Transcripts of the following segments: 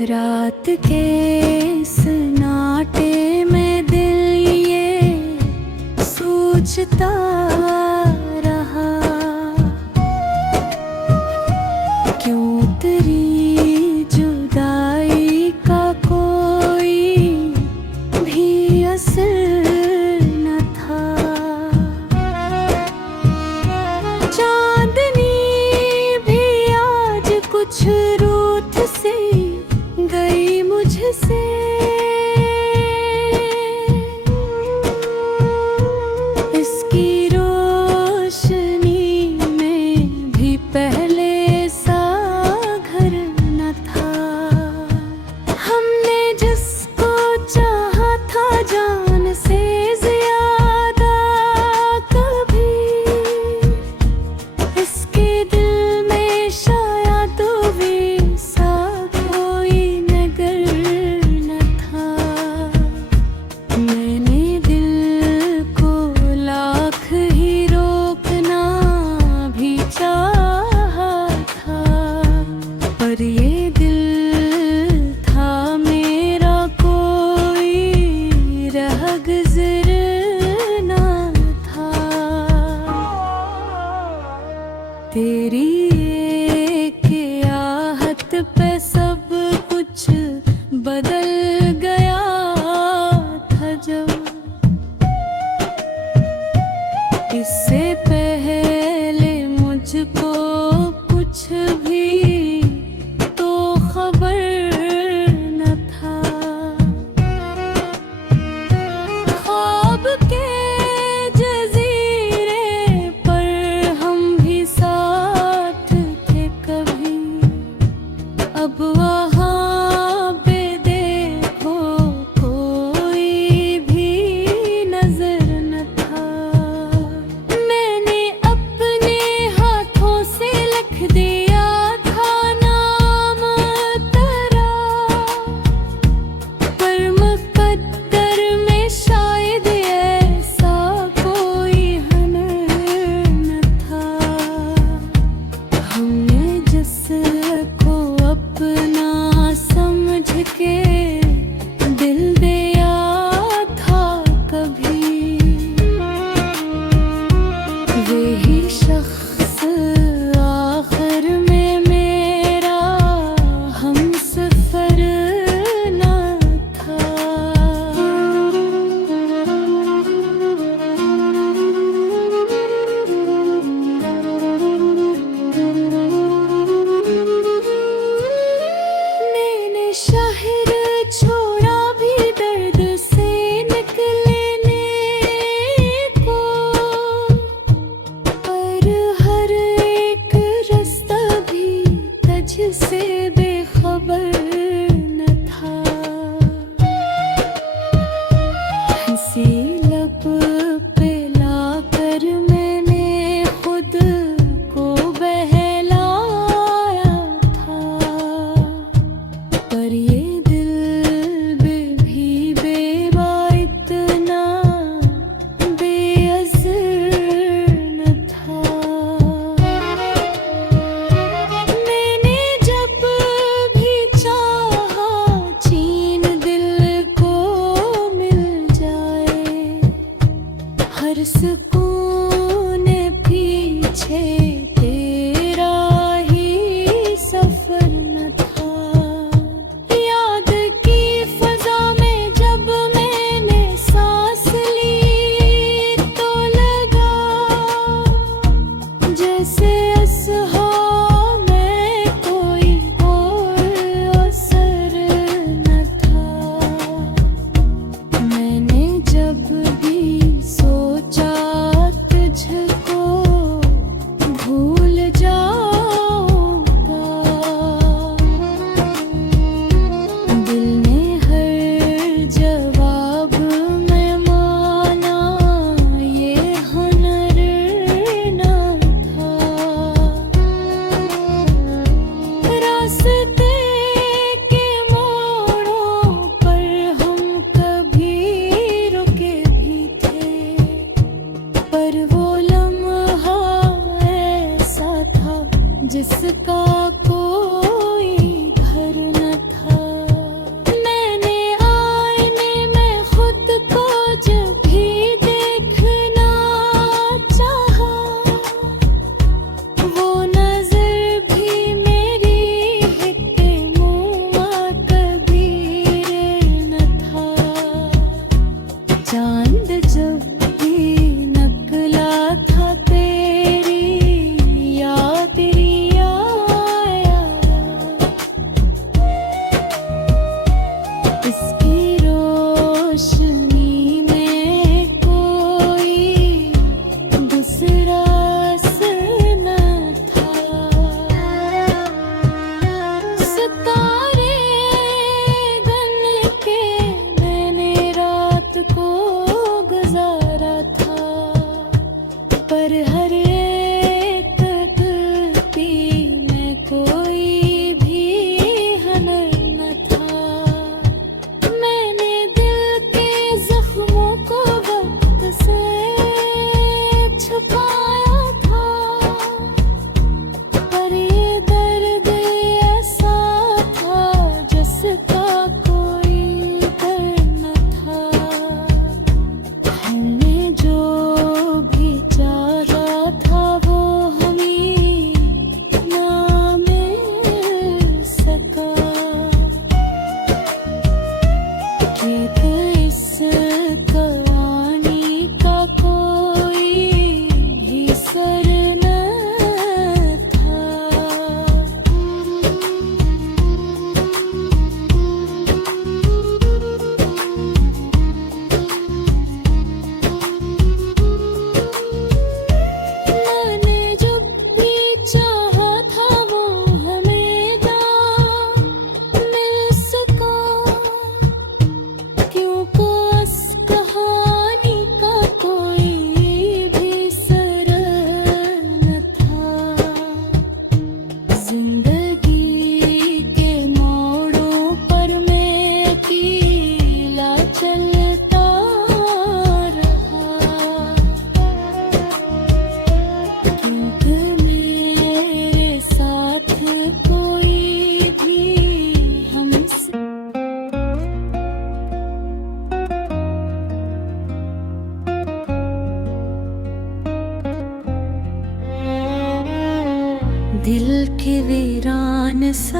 रात के सन्नाटे में दिल ये सोचता रहा, क्यों तेरी जुदाई का कोई भी असर न था। चांदनी भी आज कुछ रूठ से गई मुझसे, इसकी रोशनी में भी पहले सा घर न था। हमने जिसको चाहा था जान से ज्यादा, कभी इसके दिल में शायद भी सा कोई नगर न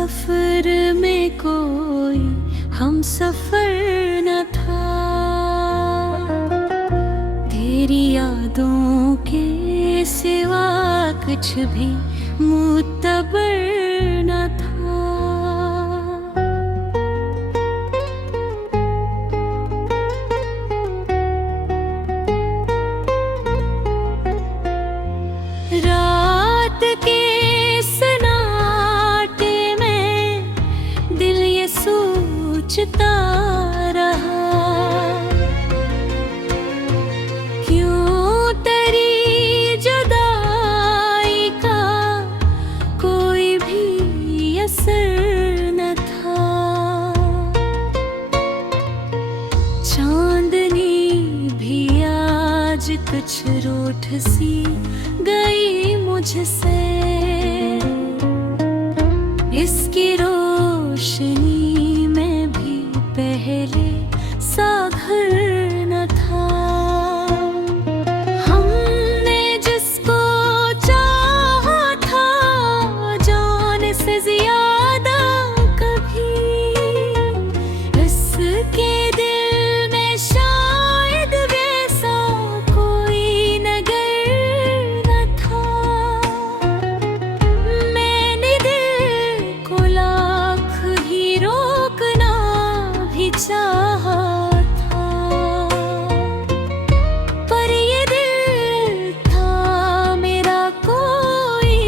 सफर में कोई हम सफर न था, तेरी यादों के सिवा कुछ भी मुतबर न था। रात के सन्नाटे में दिल ये सोचता रहा, क्यों तेरी जुदाई का कोई भी असर न था। चांदनी भी आज कुछ रूठ सी गई मुझसे, इसकी रोशनी में भी पहले सा घर न था। हमने जिसको चाहा था जान से ज्यादा कभी, इसके दिल में शायद वैसा कोई नगर न था। मैंने दिल को लाख ही रोकना भी चाहा था, पर ये दिल था मेरा कोई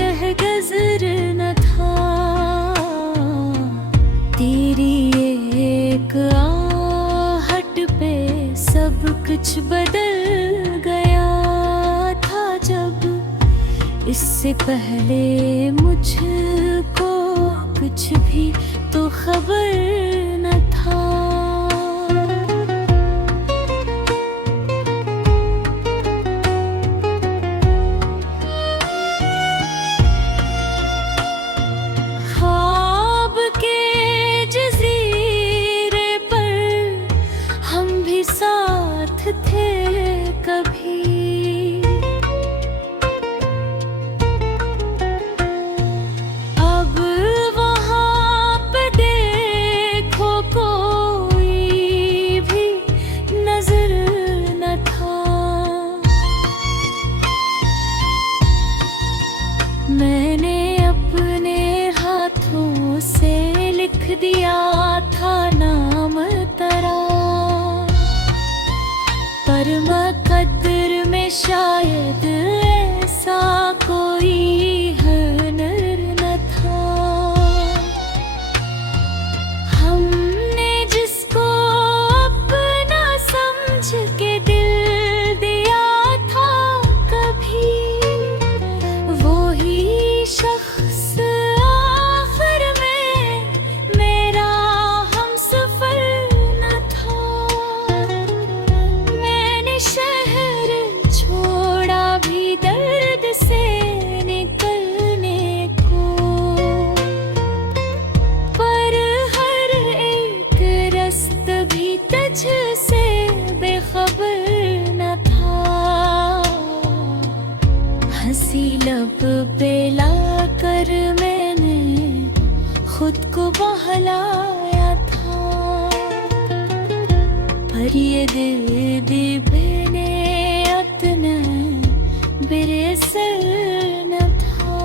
रह गुज़र न था। तेरी एक आहट पे सब कुछ बदल गया था जब, इससे पहले मुझको कुछ भी तो खबर न था। ख्वाब के जज़ीरे पर हम भी साथ थे कभी, अब वहाँ पे देखो कोई भी नजर न था। मैंने अपने हाथों से लिख दिया था नाम तेरा, पर मुकद्दर में शायद ऐसा कोई हुनर न था। हमने जिसको अपना समझ के दिल दिया था कभी, वो ही शख्स आखिर में मेरा हमसफर न था। मैंने शहर छोड़ा भी दर्द से निकलने को, पर हर एक रस्त भी तुझसे बेखबर न था। हंसी लब पे लाकर मैंने खुद को बहलाया था, पर ये दिल दीवाने अतना बेरसर न था।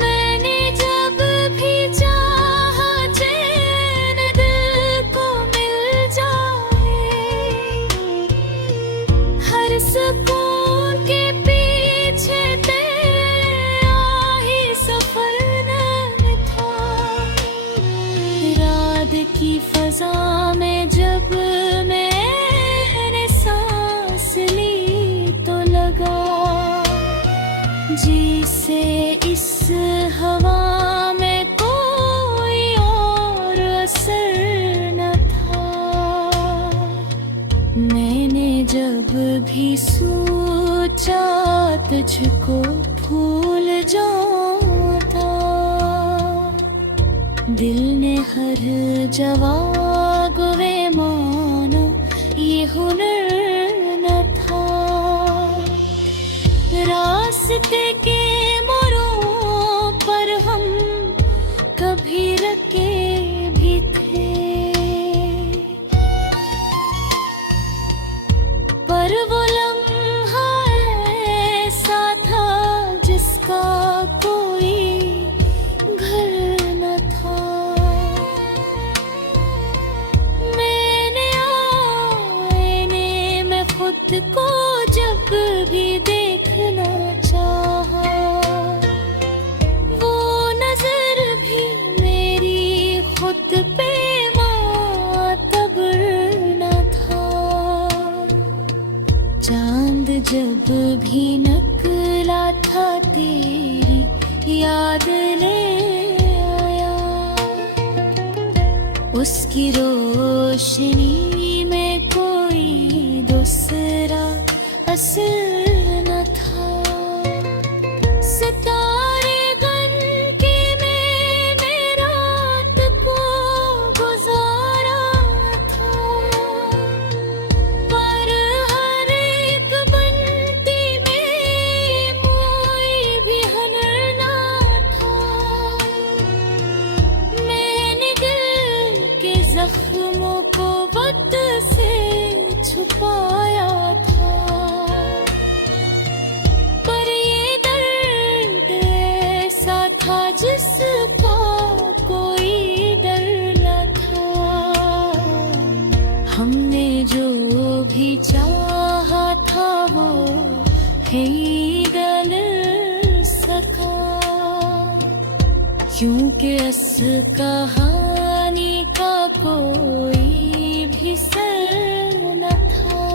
मैंने जब भी चाहा चैन दिल को मिल जाए, हर सुकून के पीछे तेरा ही सफर न था। रात की फजा में जब मैंने सांस ली तो लगा जैसे इस हवा में कोई और असर न था। मैंने जब भी सोचा तुझको भूल जाता, दिल ने हर जवाब वे माना ये हुनर न था। रास्ते के मोड़ों पर हम टके भी थे, पर वो लम्हा ऐसा था जिसका कोई घर न था। मैंने आईने में खुद को जब भी देखना चाहा, वो नजर भी मेरी खुद पे मातबर न था। चांद जब भी निकला था तेरी याद ले आया, उसकी रोशनी में कोई दूसरा असर न था। सितारे गन के मैंने रात को गुजारा था, पर हर एक बंती में कोई भी हुनर न था। मैंने दिल के जख्मों को वक्त से छुपाया था, पर ये दर्द ऐसा था जिसका कोई डर न था। हमने जो भी चाहा था वो है गल सका, क्योंकि अस कहानी का कोई भी सर न था।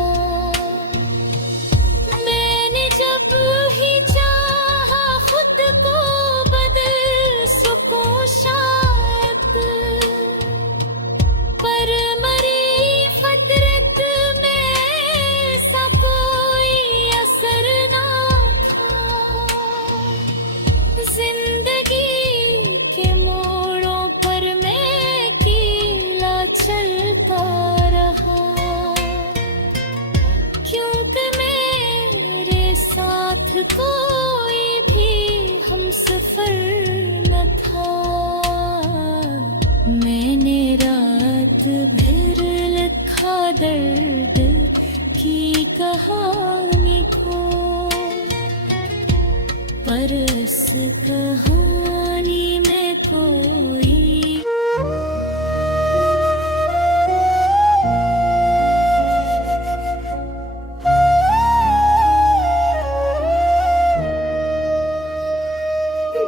मैंने जब ही चाहा खुद को बदल सकूं शायद, पर मरी फितरत में ऐसा कोई असर ना था। जिंदगी के मोड़ों पर मैं कीला चलता रहा, क्योंकि मेरे साथ कोई भी हमसफर न था। मैंने रात भर लिखा दर्द की कहानी को, पर इस कहानी में कोई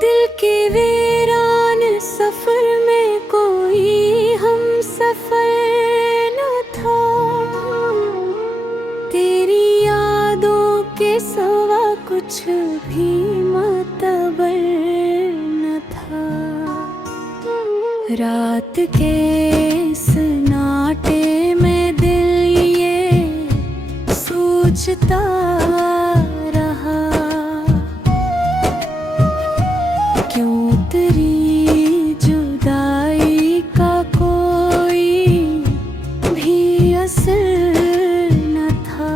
दिल के वीरान सफर में कोई हम सफर न था। तेरी यादों के सवा कुछ भी मतबर न था। रात के सन्नाटे में दिल ये सोचता रहा, क्यों तेरी जुदाई का कोई भी असर न था।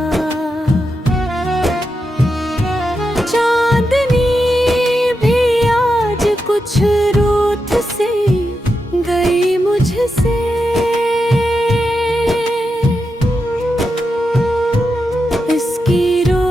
चांदनी भी आज कुछ रूठ से गई मुझसे, इसकी रो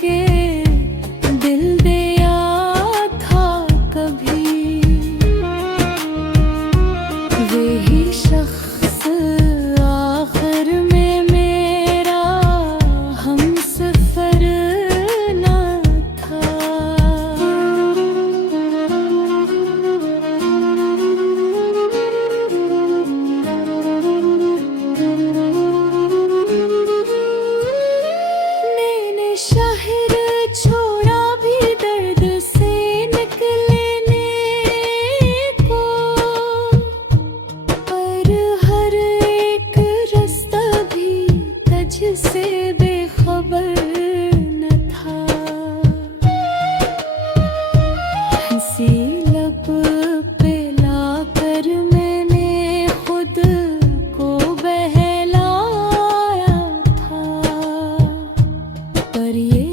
के दिल दिया था कभी, वही शख्स आखिर में मेरा हमसफर न था। मैंने शहर छोड़ा भी दर्द से निकलने को, पर हर एक रास्ता भी तुझसे बेखबर न था। हंसी लब पे लाकर मैंने खुद को बहलाया था, पर ये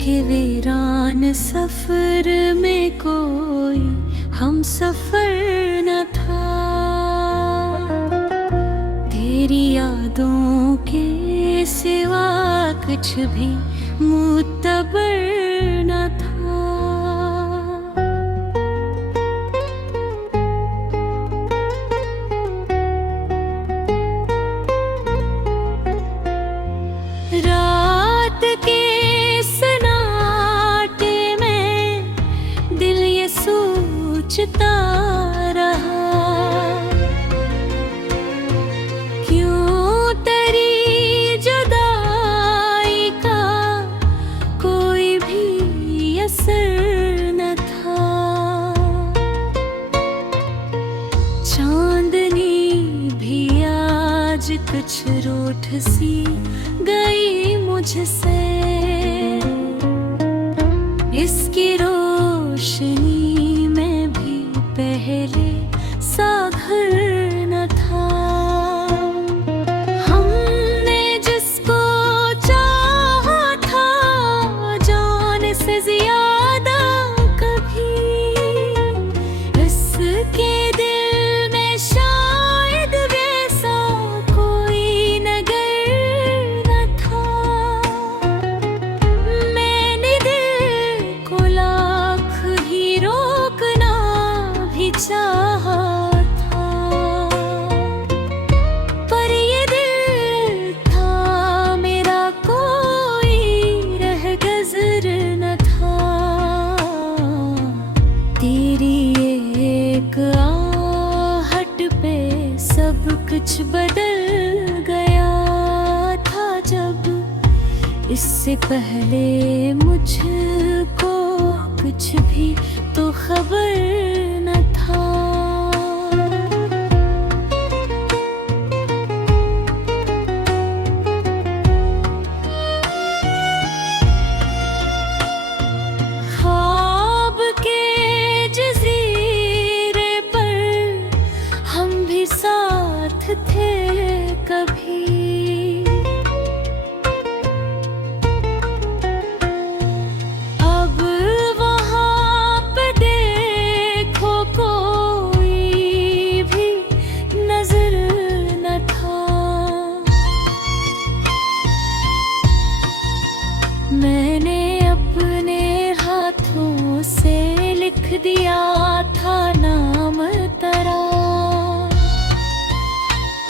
के वीरान सफर में कोई हम सफर न था। तेरी यादों के सिवा कुछ भी मुतबर न था। रात के सन्नाटे में दिल ये सोचता रहा, क्यों तेरी जुदाई का कोई भी असर न था। चांदनी भी आज कुछ रूठ सी गई मुझसे, इसकी रोशनी में भी पहले सा घर न था। हमने जिसको चाहा था जान से ज्यादा कभी, इसके दिल में शायद वैसा कोई नगर न था। मैंने दिल को लाख ही रोकना भी चाहा था, पर ये दिल था मेरा कोई रह गुज़र न था। तेरी एक आहट पे सब कुछ बदल गया था जब, इससे पहले मुझको कुछ भी तो खबर न था। ख्वाब के जज़ीरे पर हम भी साथ थे कभी, अब वहाँ पे देखो कोई भी नजर न था। मैंने अपने हाथों से लिख दिया था नाम तेरा,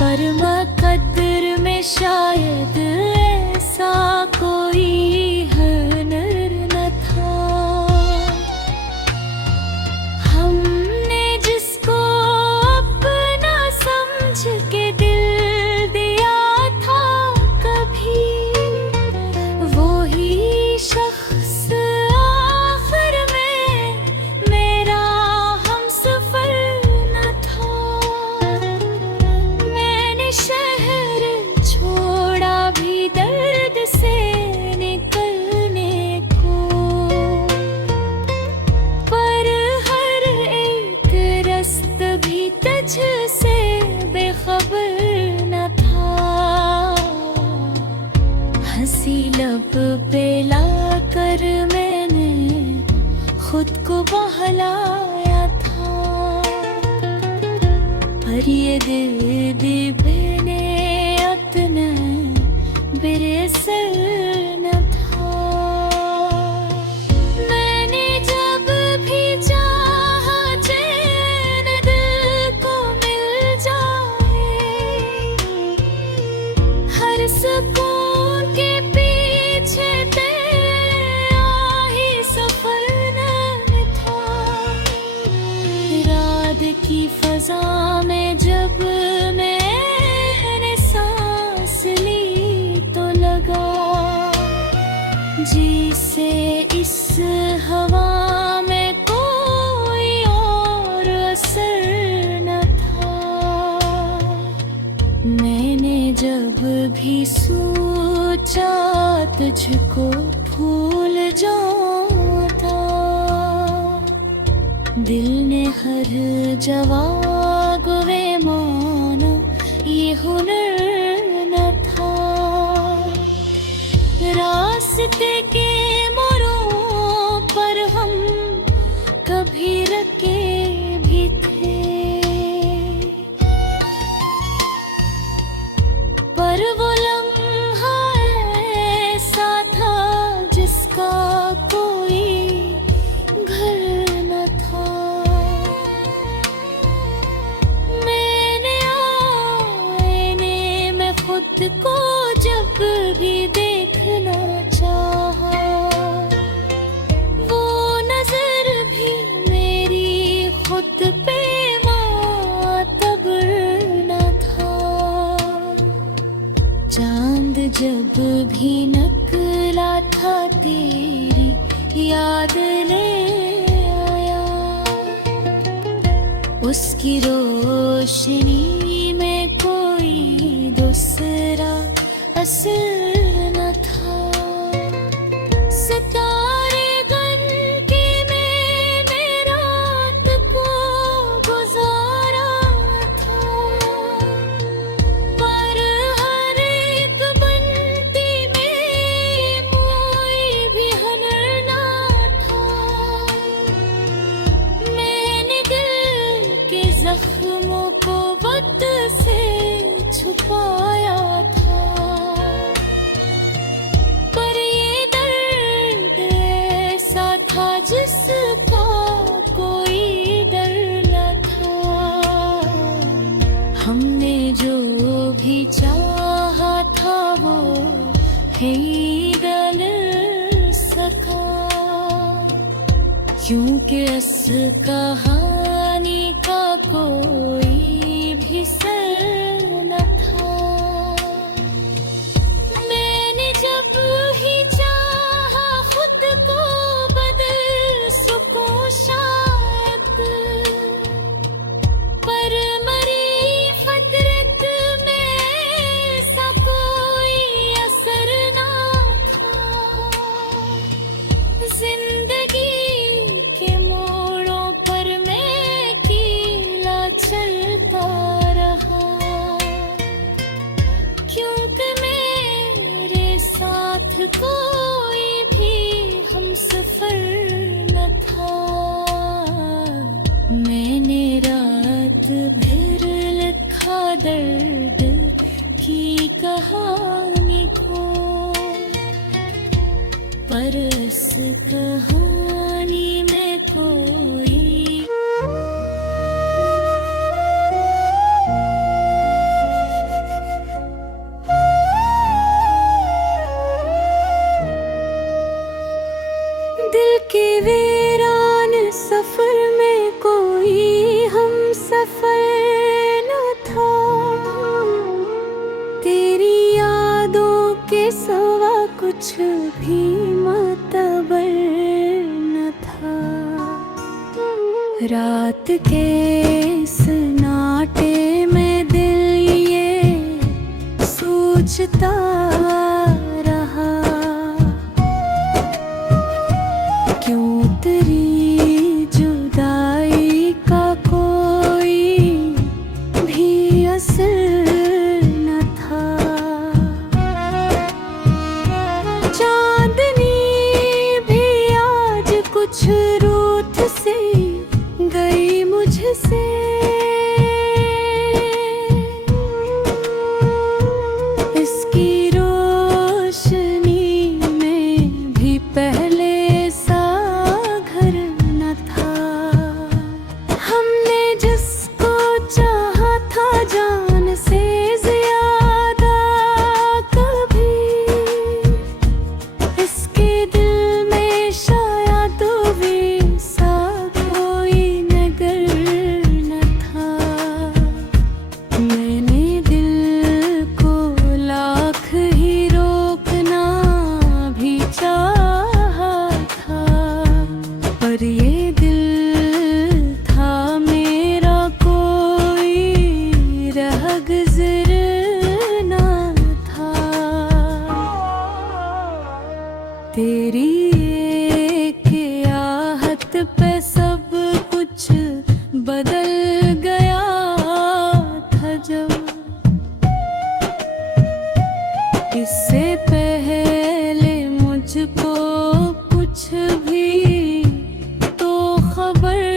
पर मुकद्दर में शायद ऐसा कोई हुनर न था। हमने जिसको अपना समझ के दिल दिया था कभी, वो ही शख्स आखिर में मेरा हमसफर न था। मैंने शहर छोड़ा भी दर्द से निकलने को, पर हर एक रस्त भी तुझसे बेखबर न था। हंसी लब पे लाकर मैंने खुद को बहलाया था, पर ये दिल दीवाने अपने बेसर न था। मैंने जब भी चाहा चैन दिल को मिल जाए, हर सुकून के पीछे तेरा ही सफर न था। रात की फजा में जब मैंने सांस ली तो लगा जिसे इस हवा में कोई और असर न था। मैंने जब भी सोचा तुझको भूल जाऊं था, दिल ने हर जवाब वे माना ये हुनर न था। रास्ते के मोड़ रखे भी थे, पर वो लम्हा ऐसा था जिसका कोई घर न था। मैंने आईने में खुद को जब भी देखना चाहा, वो नजर भी मेरी खुद पे मातबर न था। चांद जब भी निकला था तेरी याद ले आया, उसकी रोशनी में कोई दूसरा असर न था। सितारे गन के मैंने रात को गुजारा था, पर हर एक बंटी में कोई भी हुनर ना था। मैंने दिल के जख्मों को वक्त से छुपाया था, पर ये दर्द ऐसा था जिसका कोई डर न था। हमने जो भी चाहा था वो है डल सका, क्योंकि इस कहानी का कोई भी सर न था। मैंने जब ही चाहा खुद को बदल सकूं शायद, पर मरी फतरत में ऐसा कोई असर ना था। जिंदगी के मोड़ों पर मैं कीला चलता रहा, क्योंकि मेरे साथ कोई भी हमसफर न था। मैंने रात भर लिखा दर्द की कहानी को, पर इस कहानी में कोई दिल के वीरान सफर में कोई हम सफर न था। तेरी यादों के सिवा कुछ भी मतबर न था। रात के सन्नाटे में दिल ये सोचता रहा, क्यों तेरी जुदाई का कोई भी असर न था। चांदनी भी आज कुछ रूठ से गई मुझसे, इसकी रोशनी में भी पहले सा घर न था। हमने जिसको चाहा था जान से ज्यादा, कभी इसके दिल में शायद वैसा कोई नगर न था। मैंने दिल को लाख ही रोकना भी चाहा था, पर ये दिल था मेरा कोई रह गुजर ना था। तेरी एक आहट पे सब कुछ बदल गया था जब, इससे पहले मुझको कुछ भी तो खबर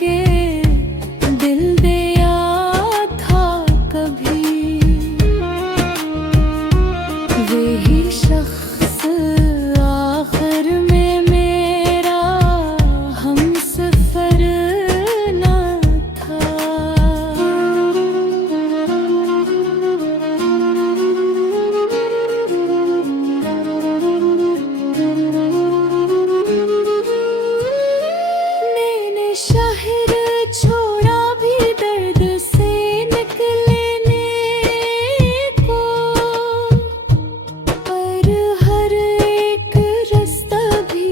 के दिल दिया था कभी, वही शख्स आखिर में मेरा हमसफर न था। मैंने शहर छोड़ा भी दर्द से निकलने को, पर हर एक रास्ता भी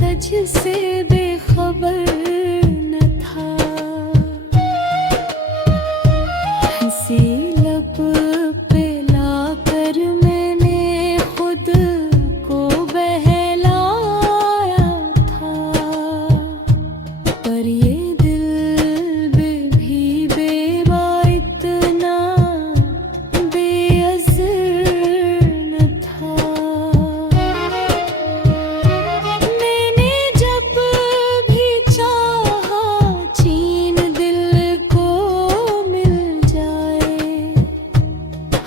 तुझसे बेखबर न था। हंसी लब पे लाकर मैंने खुद को बहलाया था, पर ये दिल भी बेवा इतना बेअज़र न था। मैंने जब भी चाहा चैन दिल को मिल जाए,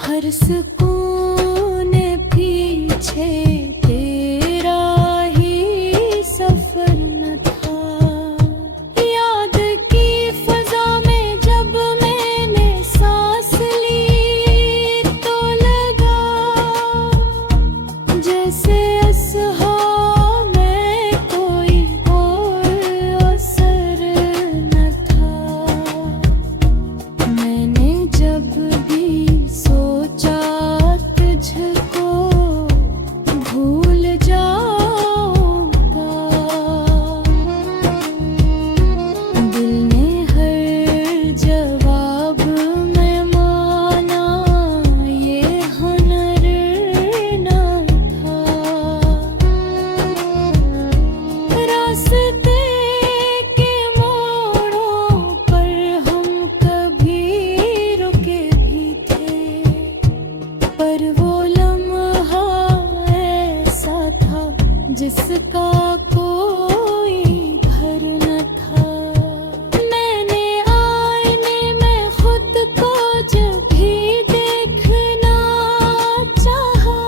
हर सुकून पीछे तेरा ही सफर न था। याद की फजा में जब मैंने सांस ली तो लगा जैसे असहां में कोई और असर न था। मैंने जब भी सोचा तुझको भूल जाऊंगा, दिल ने हर जवाब में माना ये हुनर न था। रास्ते के मोड़ों पर हम कभी रुके भी थे, पर वो लम्हा ऐसा था जिसका कोई घर न था। मैंने आईने में खुद को जब भी देखना चाहा,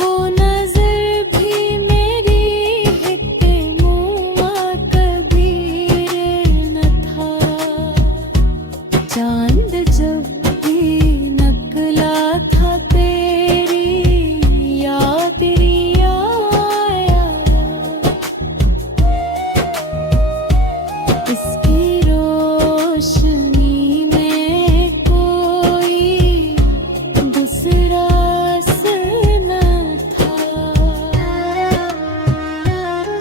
वो नजर भी मेरी हिक्के मुआ कबीर न था। चांद जब भी नकला था तेरी आया, इसकी रोशनी में कोई दूसरा असर न था।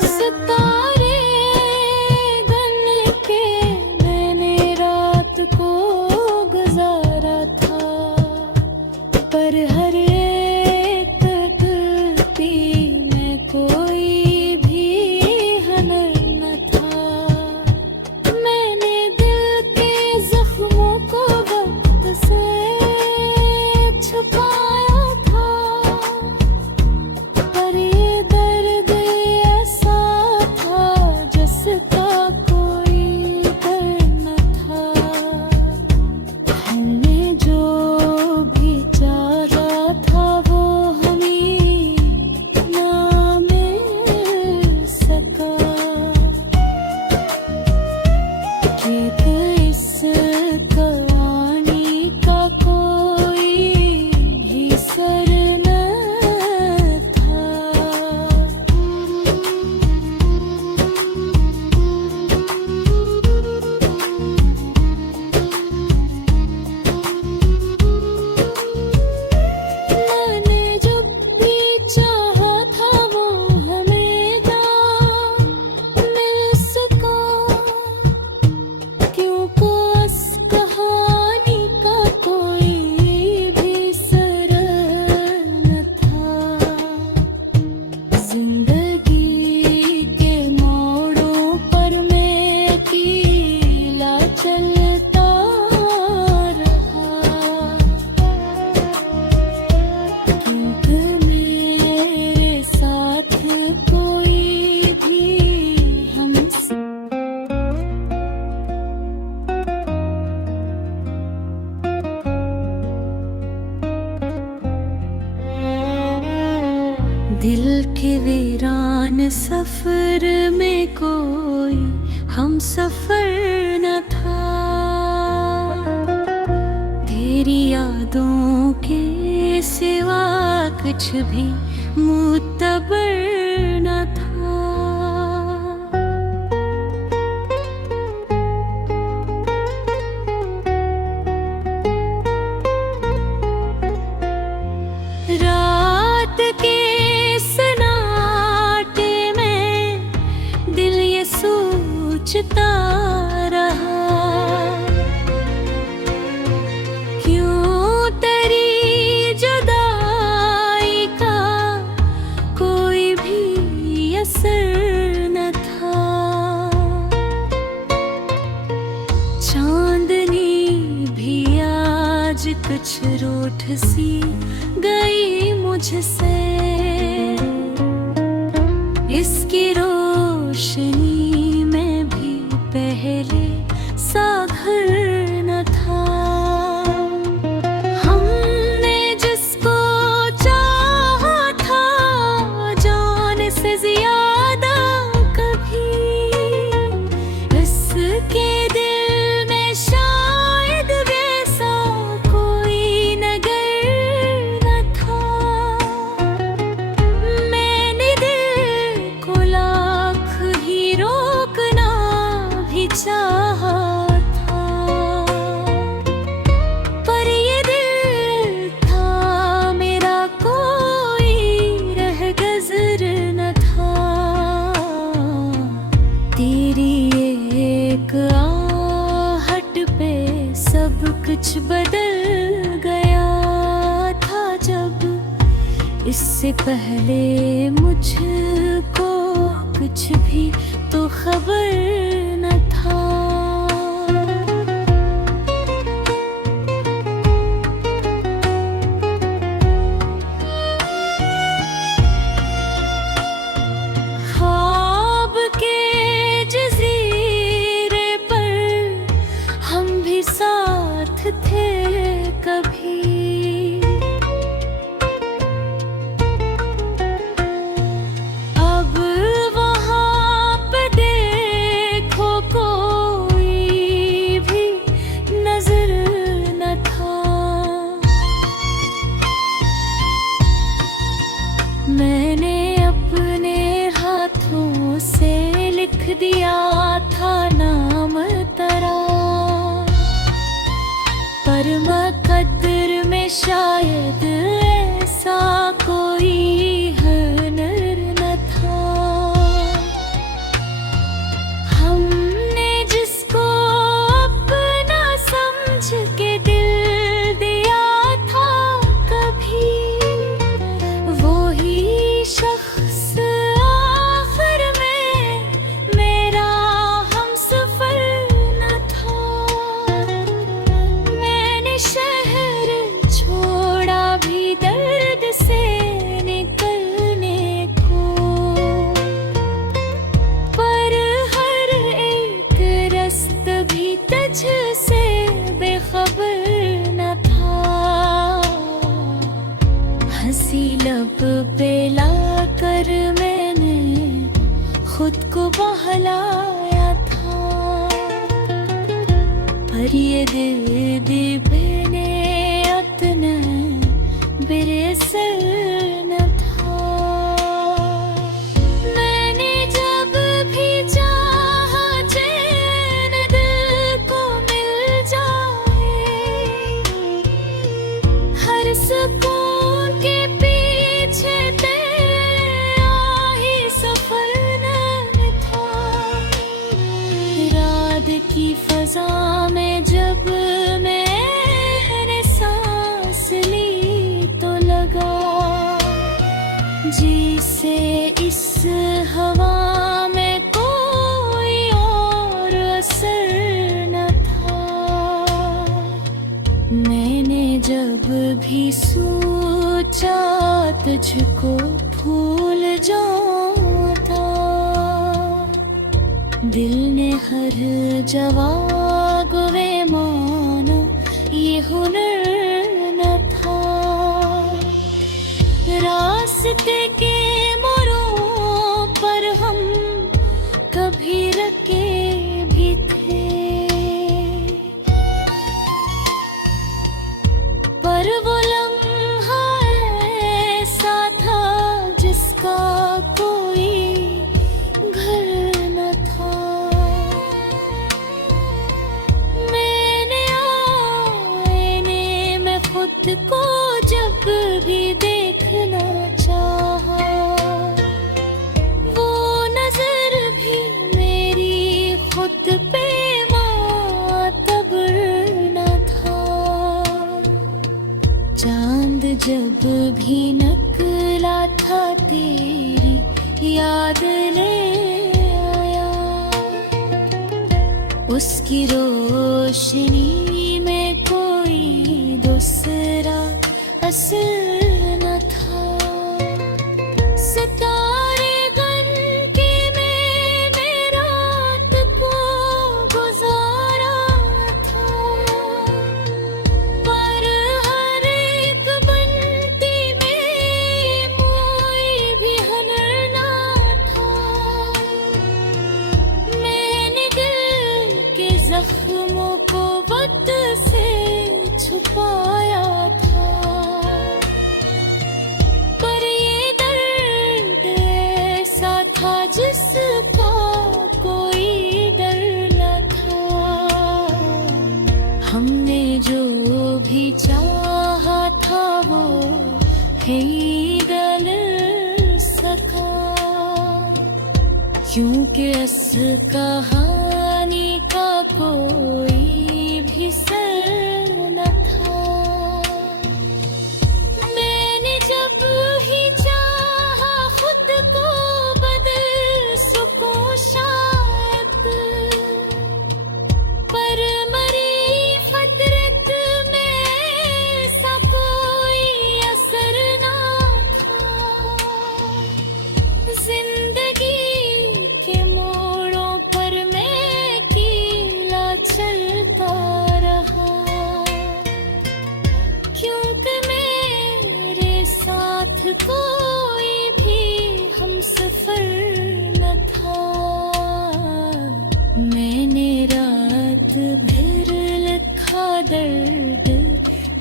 सितारे गन के मैंने रात को गुजारा था, पर हर एक तकती में कोई भी हुनर न था। मैंने दिल के जख्मों को वक्त से छुपाया था, पर ये दर्द ऐसा था जिसका कोई डर न था। हमने जो भी चाहा था वो हमें ना मिल सका। खेत इस कहानी का कोई भी सर न था। मैंने जब भी चाहा था वो हमें ना मिल सका। सफर में कोई हम सफर न था, तेरी यादों के सिवा कुछ भी मुतबर न था। रात के सन्नाटे में दिल ये सोचता रहा, क्यों तेरी जुदाई का कोई भी असर न था। चांदनी भी आज कुछ रूठ सी गई मुझसे, इसकी रोशनी में भी पहले सा घर न था। हमने जिसको चाहा था जान से ज्यादा कभी, इसके दिल में शायद वैसा कोई नगर न था। मैंने दिल को लाख ही रोकना भी चाहा था, पर ये दिल था मेरा कोई रह गुज़र न था। तेरी एक आहट पे सब कुछ बदल गया था जब, इससे पहले मुझको कुछ भी तो खबर न था। ख्वाब के जज़ीरे पर हम भी साथ थे कभी, अब वहाँ पे देखो कोई भी नजर न था। मैंने अपने हाथों से लिख दिया था नाम तेरा, पर मुकद्दर में शायद ऐसा कोई हुनर न था। हमने जिसको अपना समझ के दिल दिया था कभी, वो ही शख्स आखिर में मेरा हमसफर न था। मैंने शहर छोड़ा भी दर्द से निकलने को, पर हर एक रस्त भी तुझसे बेखबर न था। हंसी लब पे लाकर मैंने खुद को बहलाया था, पर ये दिल दीवाने अपना बेअसर न था। मैंने जब भी चाहा चैन दिल को मिल जाए, हर सुकून के पीछे तेरा ही सफर न था। रात की फजा में जब मैंने सांस ली तो लगा जिसे इस हवा में कोई और असर न था। मैंने जब भी सोचा तुझको भूल जाता, दिल ने हर जवाब वे माना ये हुनर न था। रास्ते के मोड़ों पर भी थे, पर वो लम्हा ऐसा था जिसका कोई घर न था। मैंने आईने में खुद को जब भी देखना चाहा, वो नजर भी मेरी खुद पे मातबर न था। चांद जब भी निकला था तेरी याद ले आया, उसकी रोशनी में कोई दूसरा असर न था। सितारे गन के मैंने रात को गुजारा था, पर हर एक बंटी में कोई भी हुनर न था। मैंने दिल के जख्मों को वक्त से छुपाया था, पर ये दर्द ऐसा था जिसका कोई डर न था। हमने जो भी चाहा था वो है डल सका, क्योंकि अस कहानी का कोई भी सर न था। मैंने जब ही चाहा खुद को बदल सकूं शायद, पर मरी फतरत में ऐसा कोई असर ना था। जिंदगी के मोड़ों पर मैं कीला चलता रहा, क्योंकि मेरे साथ कोई भी हम सफर न था। मैंने रात भर लिखा दर्द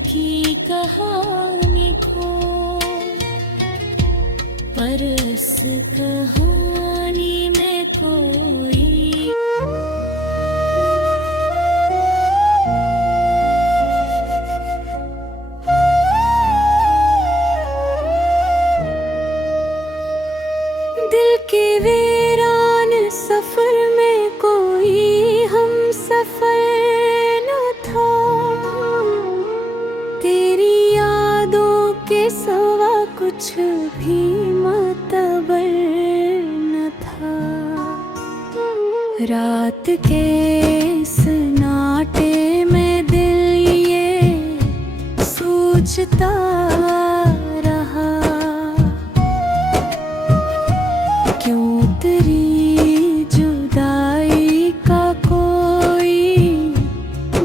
की कहानी को, पर इस कहानी में कोई दिल के वीरान सफर में कोई हम सफर न था। तेरी यादों के सिवा कुछ भी मातबर न था। रात के सन्नाटे में दिल ये सोचता रहा, क्यों तेरी जुदाई का कोई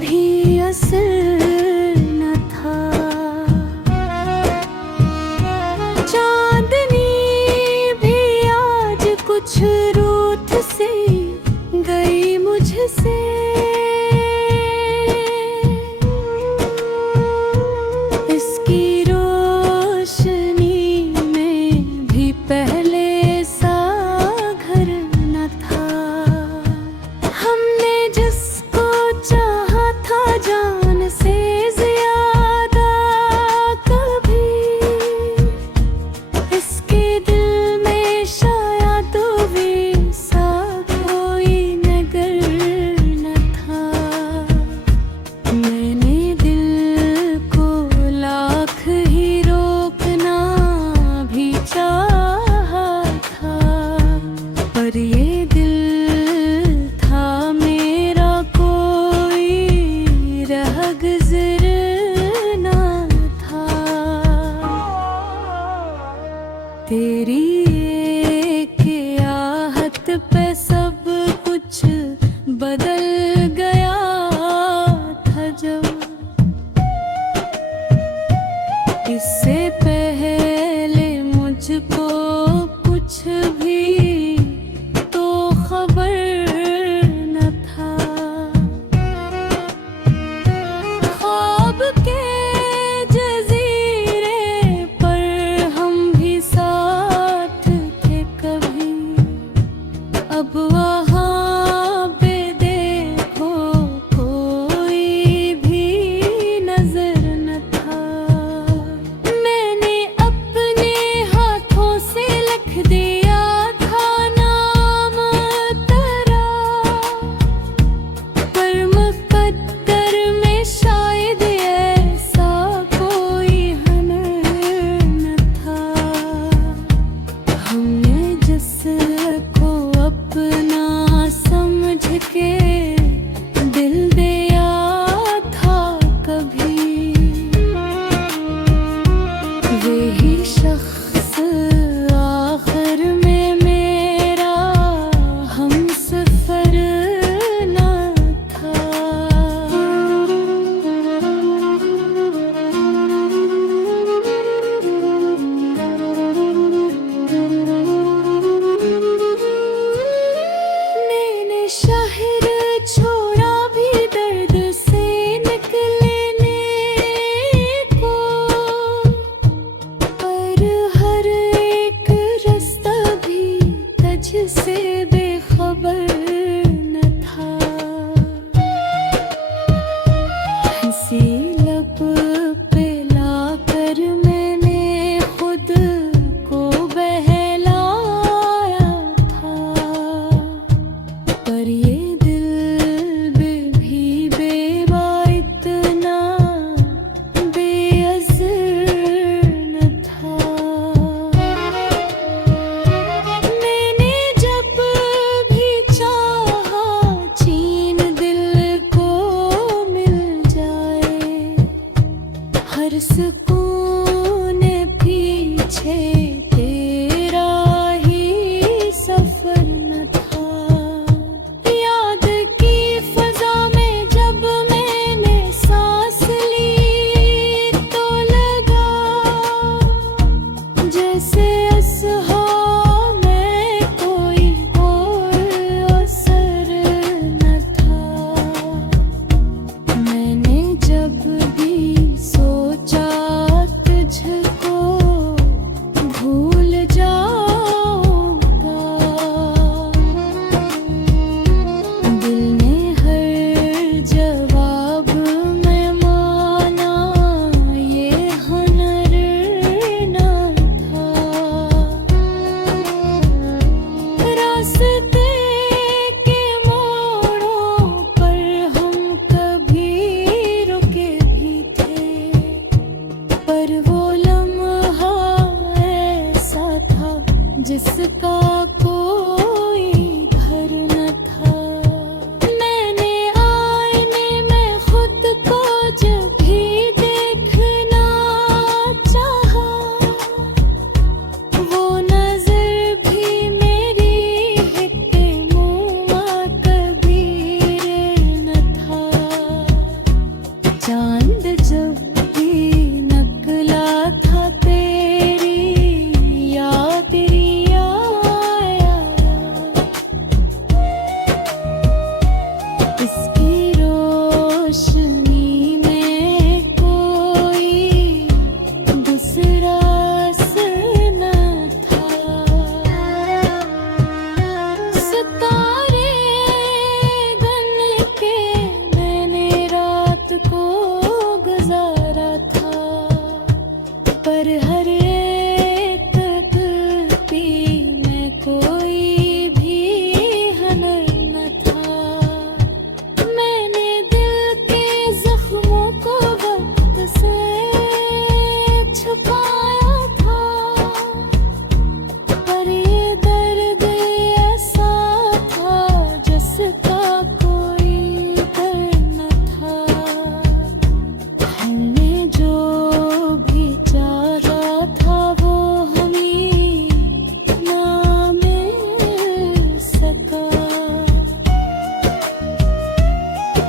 भी असर न था। चांदनी भी आज कुछ रूठ से गई मुझसे, इसकी रोशनी में भी पहले सा घर न था। हमने जिसको चाहा था जान से ज्यादा, कभी इसके दिल में शायद वैसा कोई नगर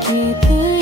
ये दिल